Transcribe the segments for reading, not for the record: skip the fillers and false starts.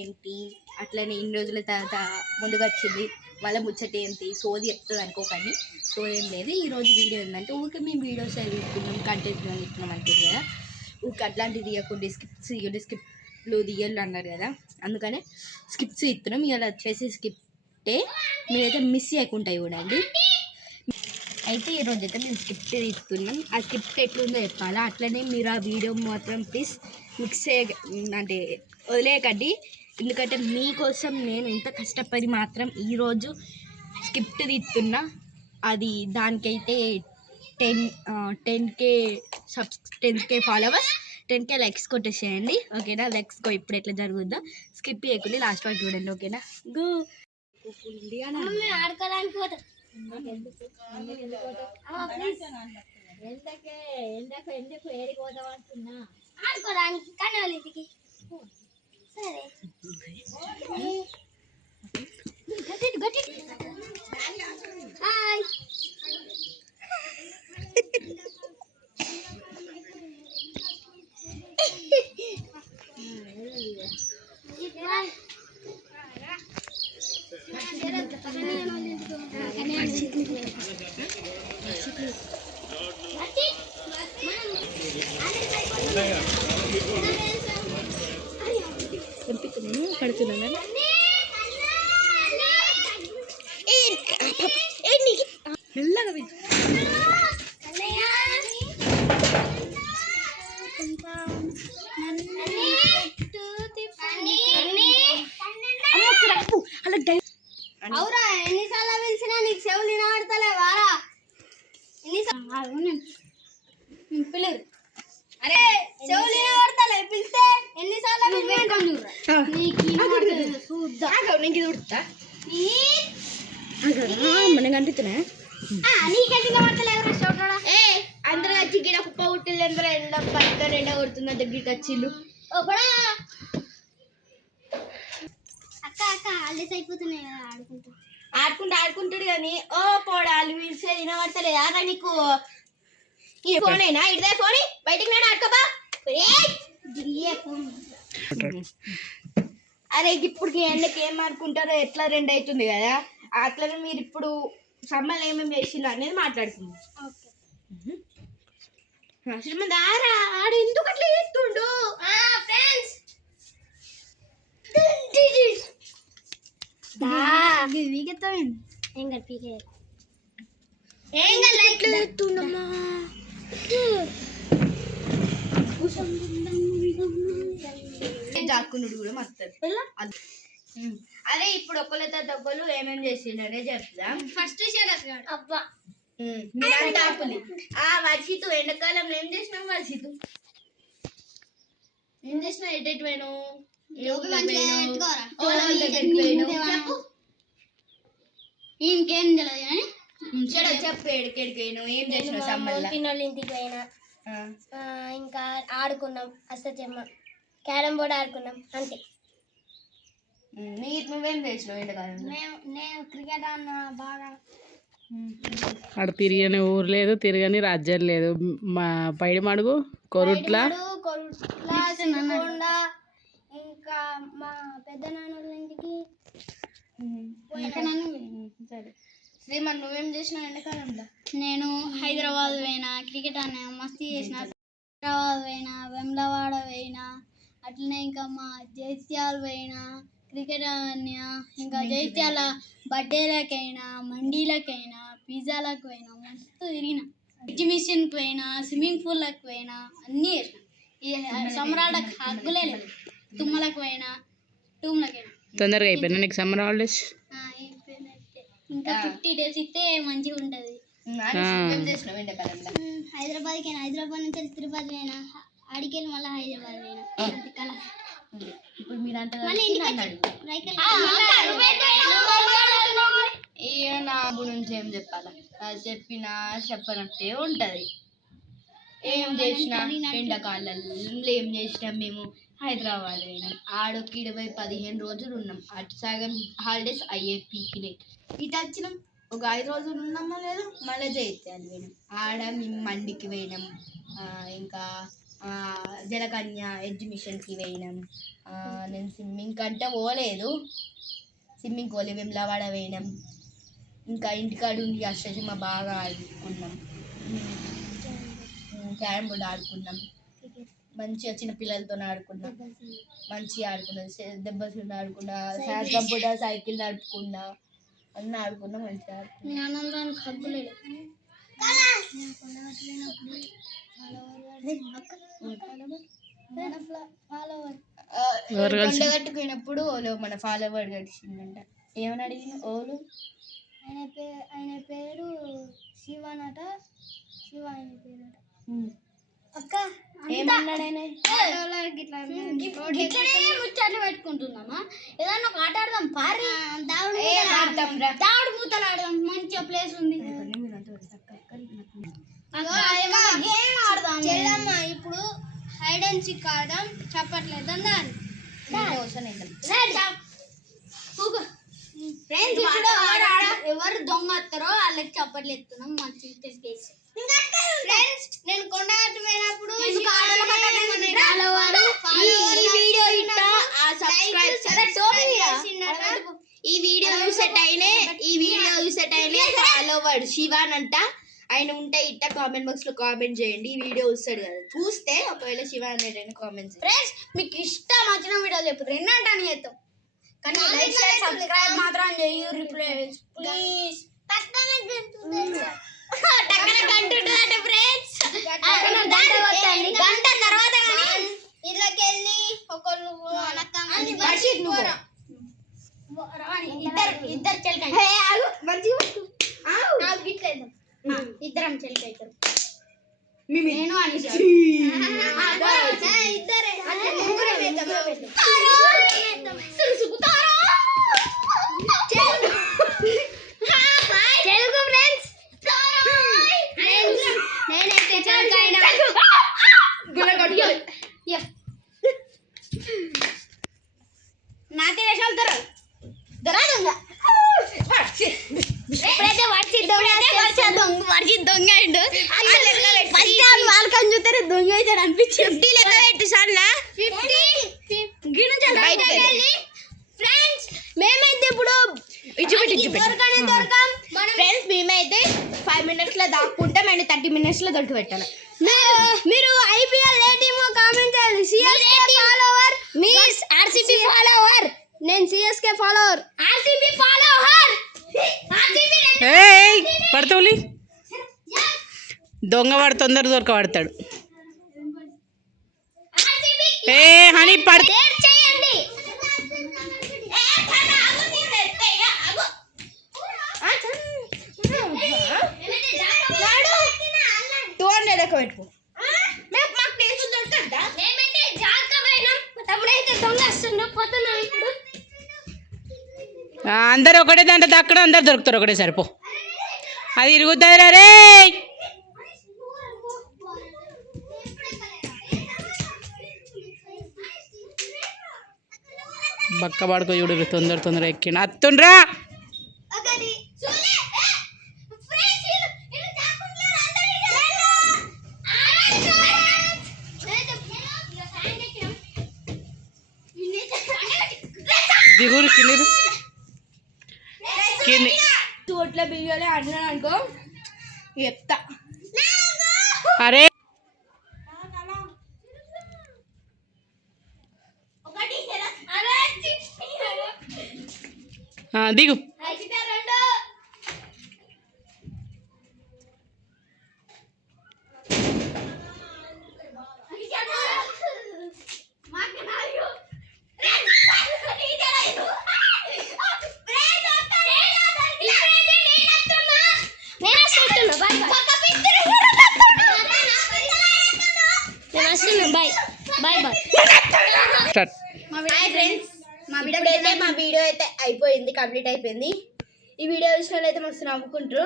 ఏంటి అట్లనే ఇన్ని రోజుల తర్వాత ముందుగా వచ్చింది వాళ్ళ ముచ్చట ఏంటి సోది చెప్తుంది అనుకోకండి. సోది ఏం లేదు. ఈరోజు వీడియో ఏంటంటే ఊరికే మేము వీడియోస్ తీసుకున్నాం కంటెంట్ తీసుకున్నాం అనుకుంది కదా, ఊరికి అట్లాంటివి తీయకుండా స్కిప్లు తీయాలి అన్నారు కదా, అందుకనే స్కిప్స్ ఇస్తున్నాం. ఇవాళ వచ్చేసి స్కిప్టే, మీరైతే మిస్ చేయకుండా చూడండి. అయితే ఈరోజు అయితే మేము స్కిప్ట్ తీస్తున్నాం. ఆ స్కిప్ట్ ఎట్లుందో చెప్పాలా, అట్లనే మీరు ఆ వీడియో మాత్రం ప్లీజ్ మిక్స్ అంటే వదిలేయకండి. ఎందుకంటే మీకోసం నేను ఎంత కష్టపడి మాత్రం ఈరోజు స్కిప్ట్ తీస్తున్నా. అది దానికైతే 10K ఫాలోవర్స్, 10K లైక్స్ కొట్టేసేయండి. ఓకేనా? లైక్స్ ఇప్పుడు ఎట్లా జరుగుద్దో స్కిప్ చేయకుండా లాస్ట్ వరకు చూడండి. ఓకేనా? గో ఆడుకోవడానికి ఎందుకు ఏడిపోతాం అంటున్నా, ఆడుకోవడానికి కానీ వాళ్ళ ఇంటికి. సరే హాయ్ కడుతున్నాను. అవురా ఎన్నిసార్లు పిలిచినా నీకు చెవులు వినబడతలే వారా? పిల్లలు అరే చెవులు వినబడతలే పిలిస్తే ఎన్నిసార్లు మనం కనిపిస్తున్నా అందరూ వచ్చి గిడ కుప్ప కుట్టిల్లు, అందరూ ఎండ పట్టుకొని ఎండ కొడుతున్న దగ్గరికి వచ్చిళ్ళు. అక్క అక్క హాలిడేస్ అయిపోతున్నాయి కదా, ఆడుకుంటాడు కానీ ఓ పోడాలు విడిసే వినబడతలేదు. ఆరా నీకు ఈ ఫోన్ అయినా ఇదే ఫోన్ బయటికి నాడు ఆడుకోబా. అరే ఇప్పుడు ఎండకి ఏం ఆడుకుంటారో ఎట్లా 2 అవుతుంది కదా, అట్లనే మీరు ఇప్పుడు సమ్మర్ ఏమేమి చేసిండ్రు అనేది మాట్లాడుకుందాం. ఆరా ఆడ ఎందుకు అట్లా చేస్తుండు? జాక్కునుడు కూడా మస్తది. అదే ఇప్పుడు ఒకళ్ళతో తొక్కలు ఏమేమి చేసిండనే చెప్తా. ఫస్ట్ అబ్బా వర్షితు ఎండాకాలంలో ఏం చేసినాం? వర్షితు ఏం చేసినా ఎటెట్ పోయినావు? ఇంకేం తెలియదు చెప్పు. ఎడికెడికి ఏం చేసినావు? సమ్మర్లో పిన్నోళ్ళ ఇంటికి పోయినా, ఇంకా ఆడుకున్నాం, అష్టచెమ్మ, క్యారమ్ బోర్డ్ ఆడుకున్నాం, అంతే. నువ్వేం చేసినావు ఎండాకాలంలో? నేను క్రికెట్ ఆడినా బాగా. అక్కడ తిరగని ఊరు లేదు, తిరగని రాజ్యం లేదు. మా పైడి మడుగు కొరుట్ల ఇంకా మా పెద్ద నాన్న ఇంటికి. సరే శ్రీమన్ నువ్వేం చేసినావు ఎండాకాలంలో? నేను హైదరాబాద్ పోయినా, క్రికెట్ ఆడినా, మస్తీ చేసిన. హైదరాబాద్ పోయినా, వెమ్లవాడ పోయినా, అట్లనే ఇంకా మా జైత్యాల పోయినా, క్రికెట్ ఆడినా. ఇంకా జైత్యాల బర్త్డేలకైనా, మండీలకైనా, పిజ్జాలకు పోయినా, మస్తు తిరిగిన. ఎగ్జిబిషన్కి పోయినా, స్విమ్మింగ్ పూల్లకు పోయినా, అన్నీ చేసిన. సమ్మరాడకు హగ్గులే లేదు. తుమ్మలకు పోయినా, టూమ్లకైనా. తొందరగా అయిపోయినా నీకు సమ్మర్ హాలిడేస్? ఇంకా 50 days ఇస్తే మంచిగా ఉంటుంది. హైదరాబాద్కి అయినా, హైదరాబాద్ నుంచి తిరుపతి పోయినా, అడికెళ్ళి మళ్ళీ హైదరాబాద్ పోయినా. ఇప్పుడు మీరంతా నా గురించి ఏం చెప్పాలా? చెప్పినా చెప్పనట్టే ఉంటది. ఏం చేసినా ఎండాకాలంలో ఏం చేసినాం మేము? హైదరాబాద్ పోయినాం, ఆడొక 20-15 రోజులు ఉన్నాం. అటు సగం హాలిడేస్ అయ్యే పీకినాయి. ఇటు వచ్చినాం, ఒక 5 రోజులు ఉన్నామో లేదో మళ్ళీ జైత్యాలు పోయినాం. ఆడ మేము మండికి పోయినాం, ఇంకా జలకన్య ఎగ్జిబిషన్కి పోయినాం. నేను స్విమ్మింగ్ అంటే పోలేదు, స్విమ్మింగ్ పోలే, వెమ్లవాడ పోయినాం. ఇంకా ఇంటికాడ ఉండి అష్టచమ్మ బాగా ఆడుకున్నాం, క్యారమ్ బోర్డ్ ఆడుకున్నాం, మంచిగా చిన్న పిల్లలతో ఆడుకున్నాం, మంచిగా ఆడుకున్నాం, దెబ్బలు ఆడుకున్నా, కంప్యూటర్ సైకిల్ నడుపుకున్నా, అన్నీ ఆడుకున్నా, మంచిగా ఆడుకున్నాం. ఆనందానికి హద్దులేదు. కొండగట్టుకున్నప్పుడు ఓలో మన ఫాలోవర్ గడిచిందంట. ఏమని అడిగిన ఓలు? ఆయన పేరు శివనట, శివ ఆయన పేరట. అక్క ఏమన్నాడు ఆయన? ముచ్చట్లు పెట్టుకుంటున్నామా? ఏదన్నా ఒక ఆట ఆడదాం, పారి దావుడు మూతలు ఆడదాం, మంచిగా ప్లేస్ ఉంది. గేమ్ ఆడదాం చెల్లమ్మ. ఇప్పుడు హైడ్ అండ్ సీక్ ఆడదాం, చెప్పట్లేదు అన్నారు. ఫ్రెండ్స్ ఇప్పుడు ఎవరు దొంగ వస్తారో వాళ్ళకి చప్పట్లు ఎత్తున్నాం, మంచి కేసు. ఫ్రెండ్స్ నేను కొండగట్టు పోయినప్పుడు ఈ వీడియో చూసేటైనే ఫాలోవర్డ్ శివాన్ అంట. ఆయన ఉంటే ఇట్ట కామెంట్ బాక్స్ లో కామెంట్ చేయండి. ఈ వీడియో చూస్తాడు కదా, చూస్తే ఒకవేళ శివాన్ అనేటైనా కామెంట్ చేయండి. ఫ్రెండ్స్ మీకు ఇష్టం వచ్చిన వీడియోలు చెప్పు, రెండంటాను చేద్దాం, కానీ లైక్ షేర్ సబ్స్క్రైబ్ మాత్రం చెయ్యూరి ప్లీజ్. గంట తర్వాత ఇళ్ళకి వెళ్ళి ఒకళ్ళు ఇద్దరు చెల్లి ఇద్దరం చెల్లి అవుతారు. నేను అనిషా ఇద్దరే తెలుగు ఫ్రెండ్స్. నేనైతే నాకే వేసాలుతారు దొంగ వాళ్ళకని చూస్తే దొంగ అవుతాడు అనిపించింది. 50 లెక్క పెట్టి సార్లా ఫ్రెండ్స్. మేమైతే ఇప్పుడు ఫ్రెండ్స్ మేమైతే 5 minutes లో దాక్కుంటాం అండ్ 30 minutes లో దొరికి పెట్టాలి. మీరు ఐపీఎల్ ఏ టీమో కామెంట్ చేయాలి. CSK follower, miss RCB follower. నేను సిఎస్కే ఫాలోవర్, ఆర్సీబీ ఫాలోవర్. పడతావులి దొంగ వాడు తొందర దొరకబడతాడు. ఏ హనీ పడతా చేయండి. 200 లెక్క పెట్టుకో. అందరు ఒకటే దాంట్లో దక్కడం, అందరు దొరుకుతారు ఒకటే సరిపో. అది ఇరుగుతుంది రే. బక్క పడుకో చూడు, తొందర ఎక్కిండు. అత్తుండ్రా దిగురు కింది చోట్ల బియ్యాలి అడిగినాను అనుకో చెప్తా. అరే దిగు. మా వీడియో అయితే అయిపోయింది, కంప్లీట్ అయిపోయింది. ఈ వీడియో చూసిన అయితే మస్తు నవ్వుకుంటారు,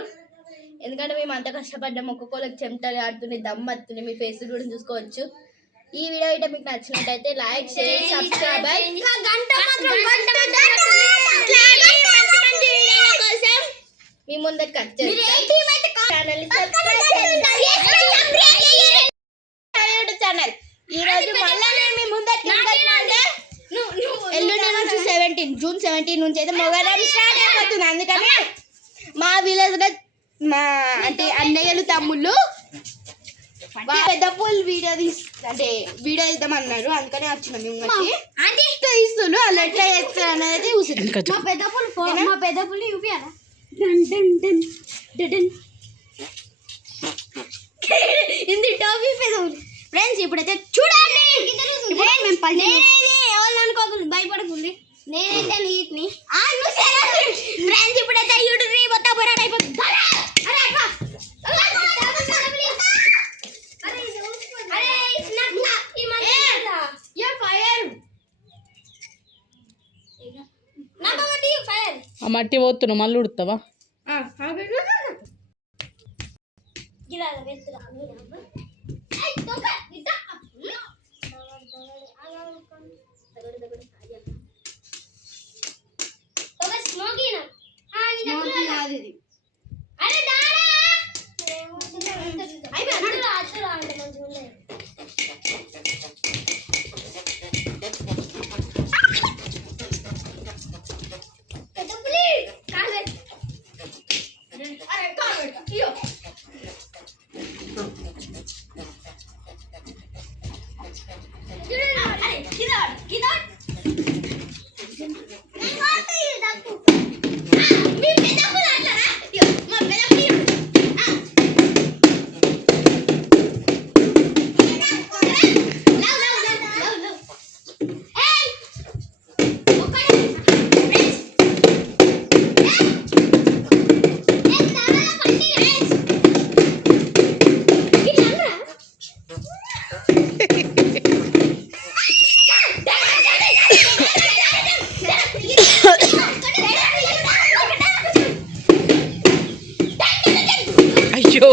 ఎందుకంటే మేము అంత కష్టపడ్డాం. ఒక్కొక్కరికి చెమటలు ఆడుతుంది, దమ్ వస్తుంది, మీ ఫేస్ కూడా చూసుకోవచ్చు. ఈ వీడియో అయితే మీకు నచ్చినట్టయితే లైక్, షేర్, సబ్స్క్రైబ్. మీ ముందరికి వచ్చేసి ఛానల్ జూన్ 17 నుంచి అయితే మొగలం స్టార్ట్ అయిపోతుంది. అందుకని మా విలేజ్లో మా అంటే అన్నయ్యలు తమ్ముళ్ళు పెద్ద పూల్ వీడియో అంటే వీడియో ఇద్దామన్నారు. అందుకనే వచ్చినాం మేము ఇస్తున్నారు. వాళ్ళు ఎట్లా చేస్తారు అనేది చూసి మా పెద్ద పూలు చూపియాలా ఇది టోపీ పెద్ద ఫ్రెండ్స్. ఇప్పుడైతే చూడండి ఎవరు అనుకోకుండా భయపడకుండా నేనైతే నీటిని ఫ్రెండ్స్. ఇప్పుడైతే యూట్యూబ్ మొత్తం పోరాట అయిపోతుంది. ఆ మట్టి పోతున్నావు మళ్ళీ ఉడుతావా? అయ్యో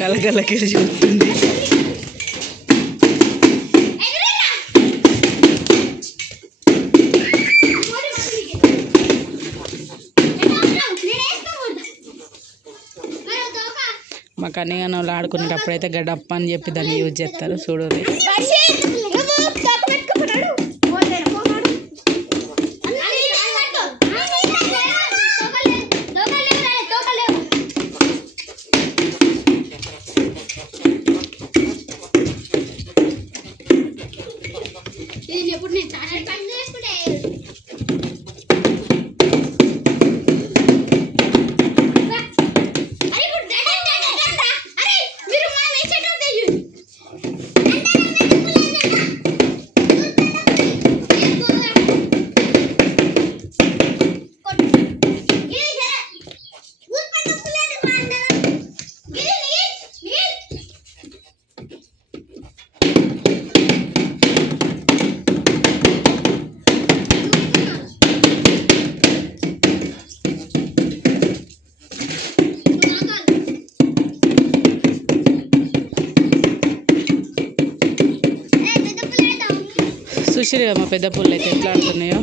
కలకలకి చూస్తుంది. మా కన్యగానోళ్ళు ఆడుకునేటప్పుడు అయితే గడప్ప అని చెప్పి దాన్ని యూజ్ చేస్తారు. చూడండి చూసిరు కదా మా పెద్ద పుల్లు అయితే ఎట్లా ఆడుతున్నాయో.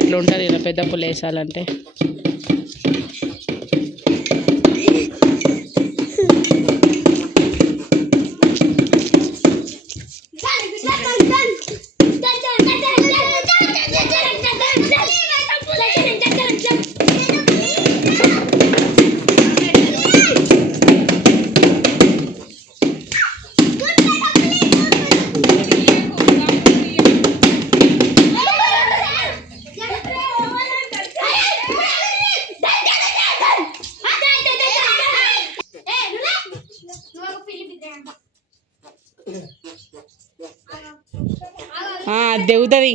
ఎట్లా ఉంటుంది ఇలా పెద్ద పుల్లు వేసాలంటే. దెవుతుంది.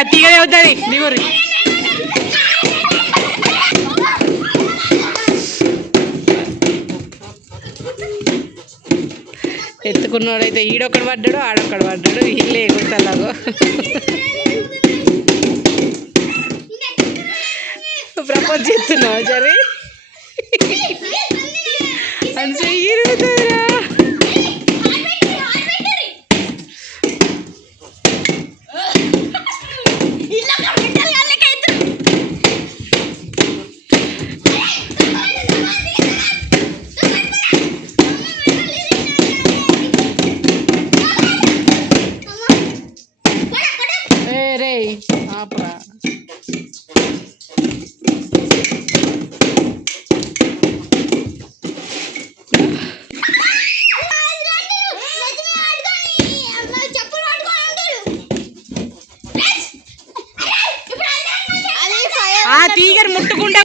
అతిగా అవుతుంది నీవరి ఎత్తు ఎత్తుకున్నాడైతే ఈడొక్కడు పడ్డాడు ఆడొక్కడు పడ్డాడు ఇల్లే ఎగురుతలాగో ప్రపోజ్ చేస్తున్నావు సరే అని చెయ్యిరుతారా రే ఆపరా ఆ తీగరు ముట్టుకుంటా